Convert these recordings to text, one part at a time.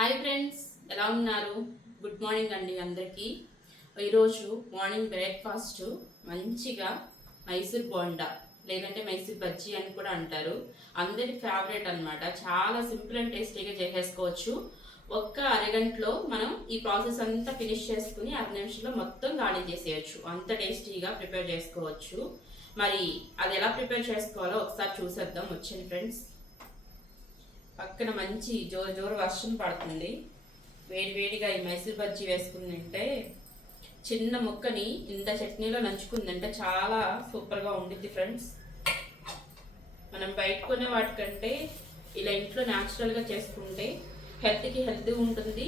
Hi friends ఎలా ఉన్నారు? Good morning అండి అందరికీ. ఈరోజు మార్నింగ్ బ్రేక్ఫాస్ట్ మంచిగా మైసూర్ బోండా లేదంటే మైసూర్ బజ్జీ అని కూడా అంటారు. అందరి ఫేవరెట్ అన్నమాట. చాలా సింపుల్ అండ్ టేస్టీగా చేసేసుకోవచ్చు. ఒక్క అరగంటలో మనం ఈ ప్రాసెస్ అంతా ఫినిష్ చేసుకుని అర నిమిషంలో మొత్తం ఖాళీ చేసేయచ్చు. అంత టేస్టీగా ప్రిపేర్ చేసుకోవచ్చు. మరి అది ఎలా ప్రిపేర్ చేసుకోవాలో ఒకసారి చూసేద్దాం. వచ్చింది ఫ్రెండ్స్ పక్కన మంచి జోరు జోరు వర్షం పడుతుంది. వేడి వేడిగా ఈ మైసూర్ బజ్జీ వేసుకుందంటే చిన్న ముక్కని ఇంత చట్నీలో నంచుకుందంటే చాలా సూపర్గా ఉండిద్ది ఫ్రెండ్స్. మనం బయట కొనే వాటికంటే ఇలా ఇంట్లో న్యాచురల్గా చేసుకుంటే హెల్త్కి హెల్త్ ఉంటుంది.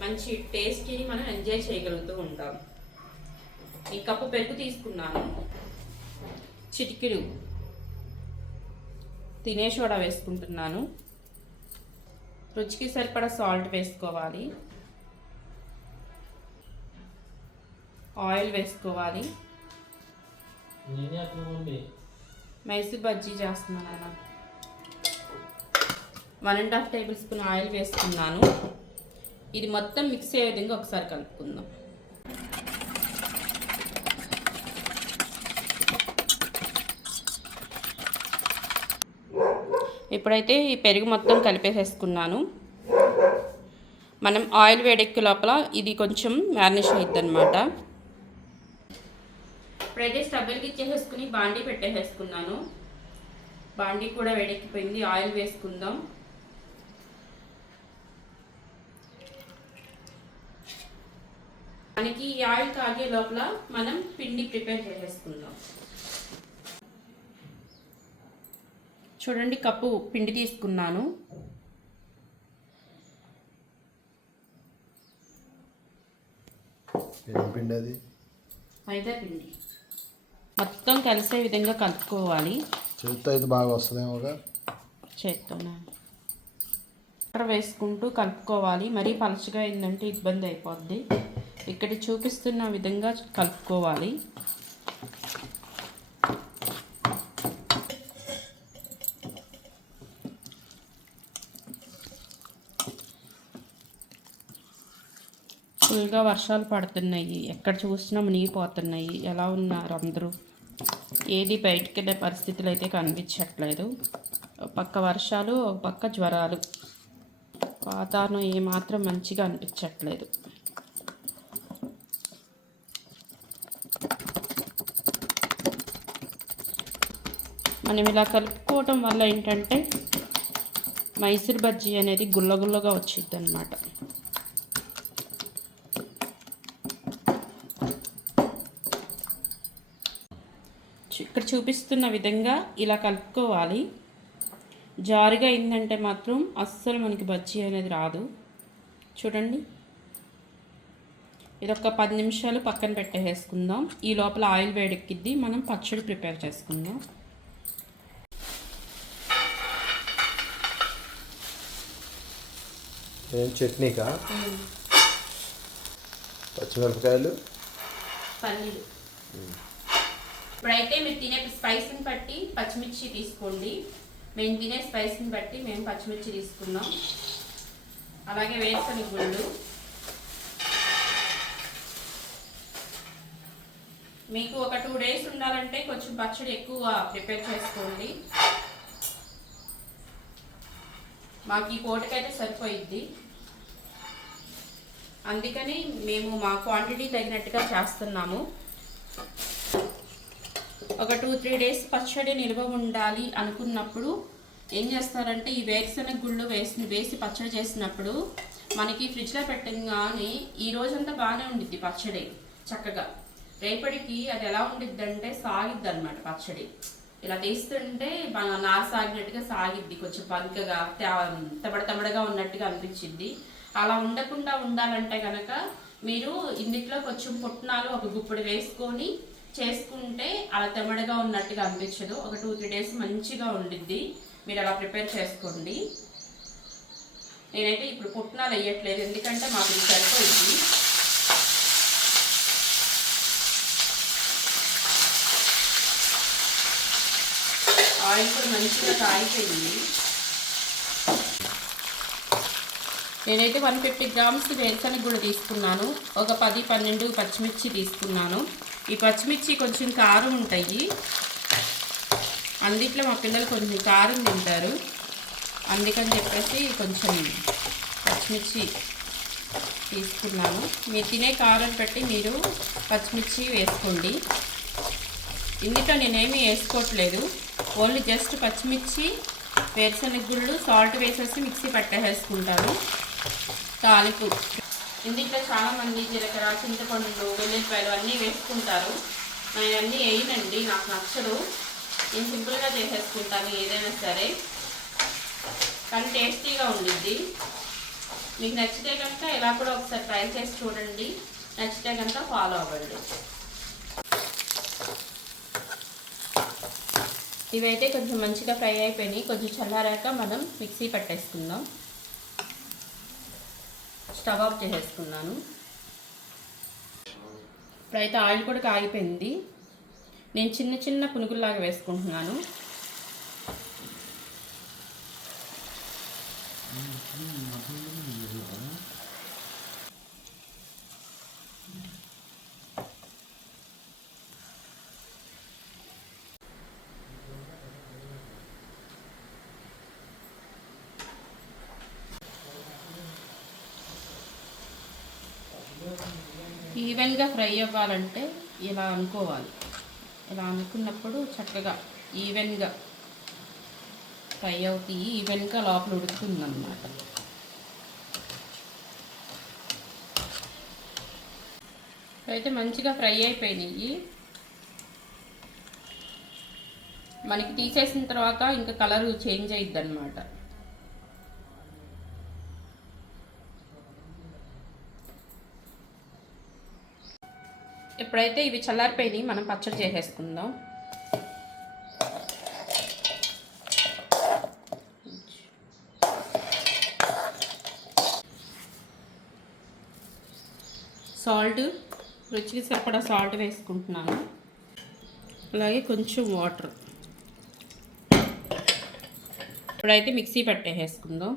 మంచి టేస్టీని మనం ఎంజాయ్ చేయగలుగుతూ ఉంటాం. ఈ కప్పు పెరుగు తీసుకున్నాను. చిటికెడు తినే సోడా వేసుకుంటున్నాను. రుచికి సరిపడా సాల్ట్ వేసుకోవాలి. ఆయిల్ వేసుకోవాలి. మైసూర్ బజ్జీ చేస్తున్నాను one and half tablespoon oil వేసుకున్నాను. ఇది మొత్తం మిక్స్ అయ్యే విధంగా ఒకసారి కలుపుకుందాం. ఇప్పుడైతే ఈ పెరుగు మొత్తం కలిపేసేసుకున్నాను. మనం ఆయిల్ వేడెక్కి లోపల ఇది కొంచెం మ్యారినేషన్ అవుతుంది అనమాట ఇప్పుడైతే స్టబ్బులకి ఇచ్చేసేసుకుని బాండీ పెట్టేసేసుకున్నాను. బాండీ కూడా వేడెక్కిపోయింది ఆయిల్ వేసుకుందాం. మనకి ఈ ఆయిల్ కాగే లోపల మనం పిండి ప్రిపేర్ చేసేసుకుందాం. చూడండి కప్పు పిండి తీసుకున్నాను. పిండి అది? మైదా పిండి. మొత్తం కలిసే విధంగా కలుపుకోవాలి. చేతితో అయితే బాగా వస్తుందేమోగా చేత్తోనే. వాటర్ వేసుకుంటూ కలుపుకోవాలి. మరీ పలచగా అయిందంటే ఇబ్బంది అయిపోద్ది. ఇక్కడ చూపిస్తున్న విధంగా కలుపుకోవాలి. ఫుల్గా వర్షాలు పడుతున్నాయి. ఎక్కడ చూసినా మునిగిపోతున్నాయి. ఎలా ఉన్నారు అందరూ? ఏది బయటికి వెళ్ళే పరిస్థితులు అయితే కనిపించట్లేదు. ఒక పక్క వర్షాలు ఒక పక్క జ్వరాలు. వాతావరణం ఏమాత్రం మంచిగా అనిపించట్లేదు. మనం ఇలా కలుపుకోవటం వల్ల ఏంటంటే మైసూర్ బజ్జీ అనేది గుల్లగుల్లగా వచ్చింది అనమాట ఇక్కడ చూపిస్తున్న విధంగా ఇలా కలుపుకోవాలి. జారుగా అయిందంటే మాత్రం అస్సలు మనకి బజ్జీ అనేది రాదు. చూడండి. ఇది ఒక పది నిమిషాలు పక్కన పెట్టేసుకుందాం ఈ లోపల ఆయిల్ వేడెక్కిద్ది. మనం పచ్చడి ప్రిపేర్ చేసుకుందాం. చట్నీకా? పచ్చిమిరపకాయలు? పన్నీరు ఇప్పుడైతే మీరు తినే స్పైస్ని బట్టి పచ్చిమిర్చి తీసుకోండి. మేము తినే స్పైస్ని బట్టి మేము పచ్చిమిర్చి తీసుకున్నాం. అలాగే వేరుశనగ గుళ్ళు. మీకు ఒక టూ డేస్ ఉండాలంటే కొంచెం పచ్చడి ఎక్కువ ప్రిపేర్ చేసుకోండి. మాకు ఈ పూటకైతే సరిపోయిద్ది. అందుకని మేము మా క్వాంటిటీ తగినట్టుగా చేస్తున్నాము. ఒక టూ త్రీ డేస్ పచ్చడి నిల్వ ఉండాలి అనుకున్నప్పుడు ఏం చేస్తారంటే ఈ వేరుశనగ గుళ్ళు వేసి వేసి పచ్చడి చేసినప్పుడు మనకి ఫ్రిడ్జ్లో పెట్టగానే ఈ రోజంతా బాగానే ఉండిద్ది పచ్చడి చక్కగా. రేపటికి అది ఎలా ఉండిద్ది అంటే సాగిద్ది అనమాట పచ్చడి. ఇలా తీస్తుంటే నార సాగినట్టుగా సాగిద్ది కొంచెం బంకగా తే- తబడ తబడగా ఉన్నట్టుగా అనిపించింది అలా ఉండకుండా ఉండాలంటే కనుక మీరు ఇందులో కొంచెం పుట్నాలు ఒక గుప్పుడు వేసుకొని చేసుకుంటే అలా తెమ్మడగా ఉన్నట్టుగా అనిపించదు. ఒక టూ త్రీ డేస్ మంచిగా ఉండిద్ది. మీరు అలా ప్రిపేర్ చేసుకోండి. నేనైతే ఇప్పుడు పుట్నాలు వేయట్లేదు. ఎందుకంటే మాకు ఇది సరిపోయింది. ఆయిల్ కూడా మంచిగా కాగిపోయింది. నేనైతే వన్ ఫిఫ్టీ గ్రామ్స్ వేరుశనగ కూడా తీసుకున్నాను. ఒక పది పన్నెండు పచ్చిమిర్చి తీసుకున్నాను. ఈ పచ్చిమిర్చి కొంచెం కారం ఉంటాయి. అందుట్లో మా పిల్లలు కొంచెం కారం తింటారు. అందుకని చెప్పేసి కొంచెం పచ్చిమిర్చి తీసుకున్నాను మీరు తినే కారం పెట్టి మీరు పచ్చిమిర్చి వేసుకోండి. ఇందులో నేనేమీ వేసుకోవట్లేదు. ఓన్లీ జస్ట్ పచ్చిమిర్చి వేరుశనగ గుళ్ళు సాల్ట్ వేసేసి మిక్సీ పట్టేసుకుంటాను తాలింపు. ఇందులో చాలామంది జీలకర్ర చింతపండు వెల్లుల్లిపాయలు అన్నీ వేసుకుంటారు. నేను అన్నీ వేయనండి నాకు నచ్చదు. నేను సింపుల్గా చేసేసుకుంటాను ఏదైనా సరే. కానీ టేస్టీగా ఉండిద్ది. మీకు నచ్చితే కనుక ఇలా కూడా ఒకసారి ట్రై చేసి చూడండి. నచ్చితే కనుక ఫాలో అవ్వండి. ఇవైతే కొంచెం మంచిగా ఫ్రై అయిపోయినాయి. కొంచెం చల్లారాక మనం మిక్సీ పట్టేసుకుందాం. స్టవ్ ఆఫ్ చేసేసుకున్నాను. ఇప్పుడైతే ఆయిల్ కూడా కాగిపోయింది. నేను చిన్న చిన్న పునుగుల్లాగా వేసుకుంటున్నాను. ఈవెన్గా ఫ్రై అవ్వాలంటే ఇలా అనుకోవాలి. ఇలా అనుకున్నప్పుడు చక్కగా ఈవెన్గా ఫ్రై అవుతాయి ఈవెన్గా లోపల ఉడుకుతుంది అన్నమాట అయితే మంచిగా ఫ్రై అయిపోయినాయి మనకి తీసేసిన తర్వాత ఇంకా కలర్ చేంజ్ అయ్యిద్ది అనమాట ఇప్పుడైతే ఇవి చల్లారిపోయినాయి మనం పచ్చడి చేసేసుకుందాం. సాల్ట్ రుచికి సరిపడా సాల్ట్ వేసుకుంటున్నాను. అలాగే కొంచెం వాటర్. ఇప్పుడైతే మిక్సీ పట్టేసేసుకుందాం.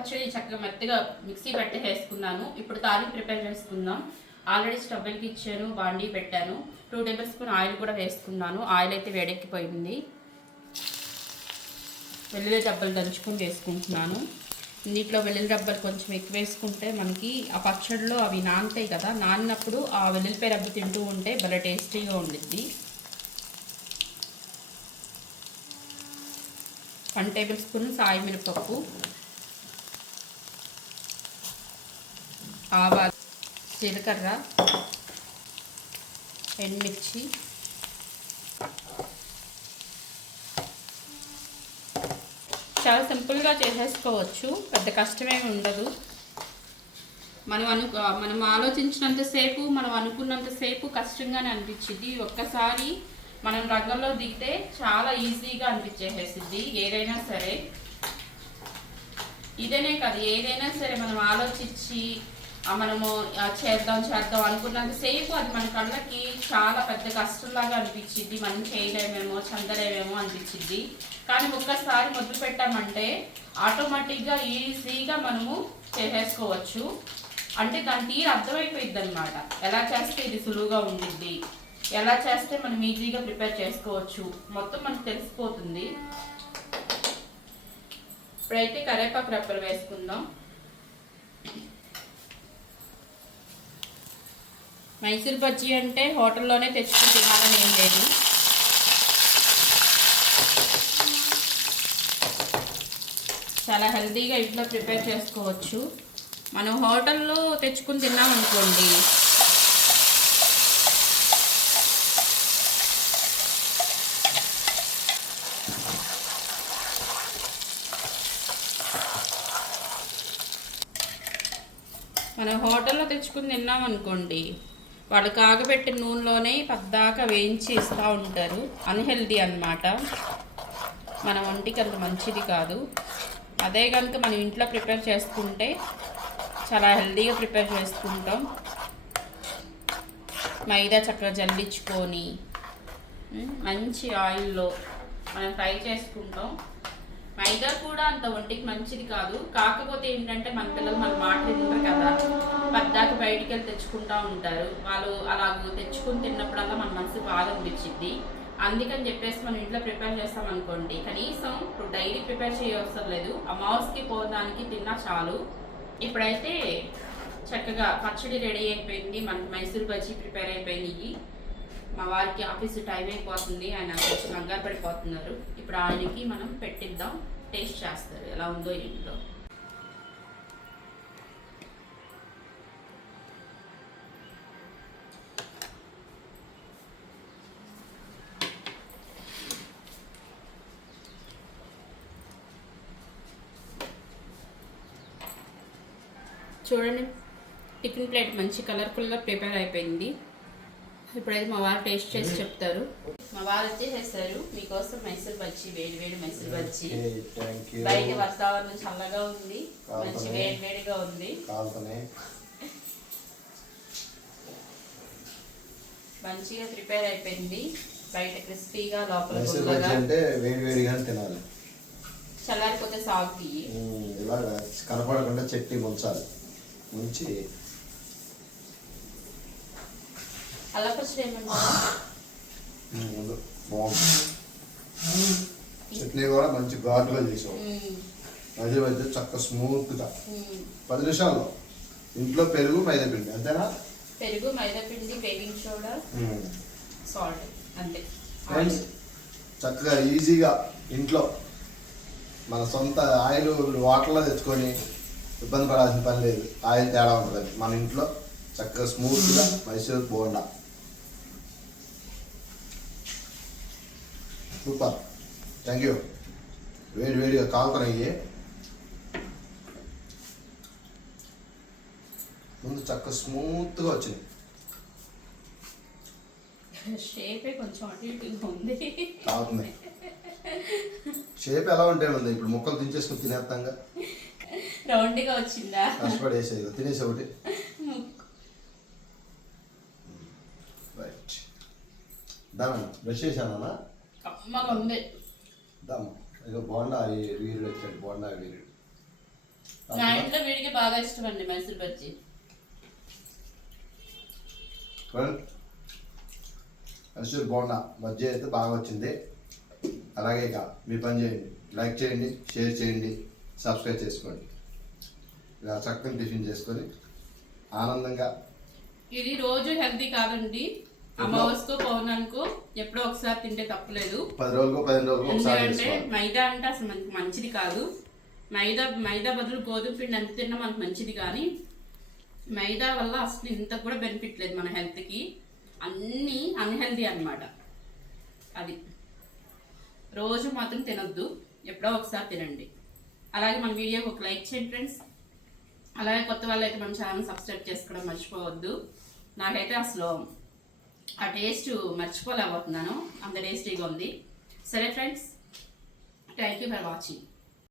పచ్చడి చక్కగా మెత్తగా మిక్సీ పెట్టి వేసుకున్నాను ఇప్పుడు తాలింపు ప్రిపేర్ చేసుకుందాం. ఆల్రెడీ స్టవ్ ఇచ్చాను బాండీ పెట్టాను. టూ టేబుల్ స్పూన్ ఆయిల్ కూడా వేసుకున్నాను. ఆయిల్ అయితే వేడెక్కిపోయింది. వెల్లుల్లి డబ్బలు దంచుకొని వేసుకుంటున్నాను. దీంట్లో వెల్లుల్లి డబ్బలు కొంచెం ఎక్కువ వేసుకుంటే మనకి ఆ పచ్చడిలో అవి నానుతాయి కదా నానినప్పుడు ఆ వెల్లుల్లిపాయ రబ్బు తింటూ ఉంటే భలే టేస్టీగా ఉండిద్ది. వన్ టేబుల్ స్పూన్ సాయి మినపప్పు. ఆవాలు జీలకర్ర ఎండుమిర్చి చాలా సింపుల్గా చేసేసుకోవచ్చు. పెద్ద కష్టమేమి ఉండదు. మనం అను మనం ఆలోచించినంతసేపు మనం అనుకున్నంతసేపు కష్టంగానే అనిపించింది ఒక్కసారి మనం రంగంలో దిగితే చాలా ఈజీగా అనిపించేసేసింది ఏదైనా సరే. ఇదేనే కాదు ఏదైనా సరే మనం ఆలోచించి మనము చేద్దాం చేద్దాం అనుకున్నంత సేపు అది మన కళ్ళకి చాలా పెద్ద కష్టంలాగా అనిపించింది మనం చేయలేమేమో చందలేమేమో అనిపించింది కానీ ఒక్కసారి మొదలు పెట్టామంటే ఆటోమేటిక్గా ఈజీగా మనము చేసేసుకోవచ్చు. అంటే దాని తీరు అర్థమైపోయింది అనమాట ఎలా చేస్తే ఇది సులువుగా ఉండిద్ది? ఎలా చేస్తే మనం ఈజీగా ప్రిపేర్ చేసుకోవచ్చు? మొత్తం మనకు తెలిసిపోతుంది. ఇప్పుడైతే కరేపాకు రెప్పలు వేసుకుందాం. మైసూర్ బజ్జీ అంటే హోటల్లోనే తెచ్చుకుని తినాలని ఏం లేదు. చాలా హెల్తీగా ఇంట్లో ప్రిపేర్ చేసుకోవచ్చు. మనం హోటల్లో తెచ్చుకుని తిన్నామనుకోండి మనం హోటల్లో తెచ్చుకుని తిన్నాం అనుకోండి. వాళ్ళు కాగబెట్టిన నూనెలోనే పద్దాకా వేయించి ఇస్తూ ఉంటారు. అన్హెల్దీ అన్నమాట. మన ఒంటికి అంత మంచిది కాదు. అదే కనుక మనం ఇంట్లో ప్రిపేర్ చేసుకుంటే చాలా హెల్దీగా ప్రిపేర్ చేసుకుంటాం. మైదా చక్కగా జల్లించుకొని మంచి ఆయిల్లో మనం ఫ్రై చేసుకుంటాం. మైదా కూడా అంత ఒంటికి మంచిది కాదు. కాకపోతే ఏంటంటే మన పిల్లలు మన మాట తింటారు కదా. పద్దాక బయటికి వెళ్ళి తెచ్చుకుంటా ఉంటారు. వాళ్ళు అలాగ తెచ్చుకుని తిన్నప్పుడల్లా మన మనసు బాధ అనిపించింది అందుకని చెప్పేసి మనం ఇంట్లో ప్రిపేర్ చేస్తాం అనుకోండి. కనీసం ఇప్పుడు డైలీ ప్రిపేర్ చేయవసరం లేదు. అమావాస్కి పోదానికి తిన్నా చాలు. ఇప్పుడైతే చక్కగా పచ్చడి రెడీ అయిపోయింది. మన మైసూర్ బజ్జీ ప్రిపేర్ అయిపోయినాయి. మా వారికి ఆఫీస్ టైం అయిపోతుంది ఆయన కొంచెం కంగారు పడిపోతున్నారు. ఇప్పుడు ఆయనకి మనం పెట్టిద్దాం టేస్ట్ చేస్తారు ఎలా ఉందో ఏంటో. చూడండి టిఫిన్ ప్లేట్ మంచి కలర్ఫుల్గా ప్రిపేర్ అయిపోయింది. ఇప్పుడైతే మా వారు టేస్ట్ చేసి చెప్తారు. మా వారు వచ్చేసేసారు. మీకోసం మైసూర్ బజ్జీ వేడి వేడి మైసూర్ బజ్జీ యూ బయట వాతావరణం చల్లగా ఉంది. మంచి. వేడి వేడిగా ఉంది. మంచిగా ప్రిపేర్ అయిపోయింది. బయట క్రిస్పీగా లోపల అంటే వేడి తినాలి. చల్లారిపోతే ఉమ్, ఇలాగా కనపడకుండా చట్నీ ముంచాలి. ముంచి చట్నీ కూడా మంచి ఘాటుగా చేసాం మధ్య మధ్య చక్క స్మూత్గా. పది నిమిషాల్లో. ఇంట్లో పెరుగు మైదా పిండి అంతేనా? పెరుగు మైదా పిండి బేకింగ్ సోడా. సాల్ట్ అంతే. చక్కగా ఈజీగా ఇంట్లో మన సొంత ఆయిల్ వాటర్లో తెచ్చుకొని ఇబ్బంది పడాల్సిన పని లేదు. ఆయిల్ తేడా ఉంటుంది మన ఇంట్లో చక్కగా స్మూత్గా Mysore bonda. Super thank you వేడి వేడిగా కాలుతున్నాయి ముందు చక్క స్మూత్గా వచ్చింది. షేపే కొంచెం అటు ఇటుగా ఉంది. కాలుతుంది. షేప్ ఎలా ఉంటే ఉంది ఇప్పుడు ముక్కలు దించేసుకుని తినేస్తాంగా రౌండ్గా వచ్చిందా? కష్టపడి వేసేది తినేసి ఒకటి. రైట్ దామన్న బ్రష్ చేశానన్నా ఉంది ఇక బోండా ఈ- వీరుడు వచ్చాడు బోండా వీరుడు. నా ఇంట్లో వీడికి బాగా ఇష్టం అండి మైసూర్ బజ్జీ. బోండా బజ్జీ అయితే బాగా వచ్చింది. అలాగే ఇక మీ పని చేయండి. లైక్ చేయండి షేర్ చేయండి సబ్స్క్రైబ్ చేసుకోండి. ఇలా చక్కని టిఫిన్ చేసుకొని ఆనందంగా ఇది రోజు హెల్తీ కాదండి. అమావాస్యకో పౌర్ణానికో ఎప్పుడో ఒకసారి తింటే తప్పలేదు పది రోజులకు పదిహేను రోజులకు ఒకసారి ఎందుకంటే మైదా అంటే అసలు మనకి మంచిది కాదు. మైదా మైదా బదులు గోధుమ పిండి ఎంత తిన్నా మనకు మంచిది కానీ మైదా వల్ల అసలు ఇంత కూడా బెనిఫిట్ లేదు మన హెల్త్కి అన్నీ అన్హెల్దీ అన్నమాట. అది. రోజు మాత్రం తినొద్దు. ఎప్పుడో ఒకసారి తినండి. అలాగే మన వీడియోకి ఒక లైక్ చేయండి ఫ్రెండ్స్ అలాగే కొత్త వాళ్ళు అయితే మన ఛానల్ సబ్స్క్రైబ్ చేసుకోవడం మర్చిపోవద్దు. నాకైతే అసలు ఆ టేస్ట్ మర్చిపోలేకపోతున్నాను. అంత టేస్టీగా ఉంది. సరే friends thank you for watching